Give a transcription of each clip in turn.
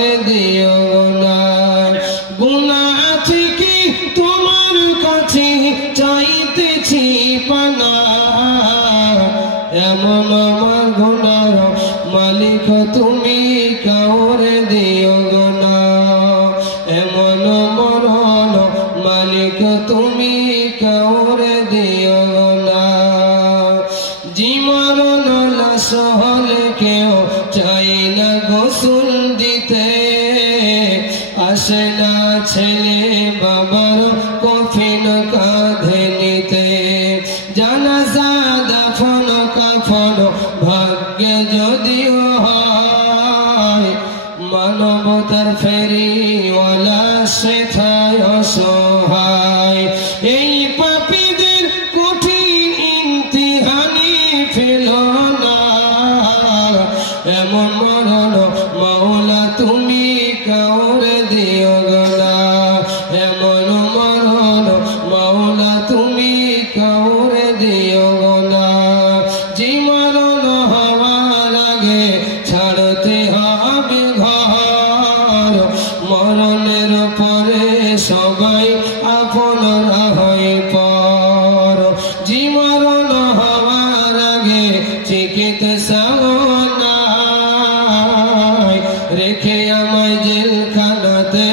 করে দিও না। গুনাহ থেকে তোমার কাছে চাইতেছি পানা, এমন আমার গুনাহ মালিক তুমি করে দিও না। এমন মরণ মালিক তুমি করে দিও না। জীবন লাশ হলে কেউ চাই না গোসল দিতে, আসে না ছেলে বাবার কফিন কাঁধে নিতে। জানাজা দাফন কাফন ভাগ্যে যদিও হয়, মানবতার ফেরিওয়ালা সেথায় অসহায়। এই পাপীদের কঠিন ইমতিহানি ফেলো না, এমন মরণ মাওলা তুমি করে দিও না। এমন মরণ মাওলা তুমি করে দিও না। যে মরণ হওয়ার আগে ছাড়তে হবে ঘর, মরণের পরে সবাই আপনরা হয় পর। যে মরণ হওয়ার আগে চিকিৎসা নাই, রেখে আমায় জেলখানাতে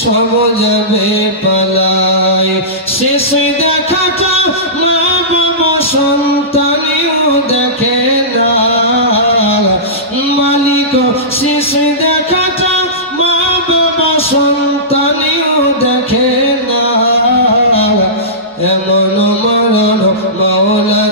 সব যাবে পালাই। শেষ দেখাটা মা বাবা সন্তানেও দেখে না, মালিক শেষ দেখাটা মা বাবা সন্তানেও দেখে না। এমন মরণ মাওলা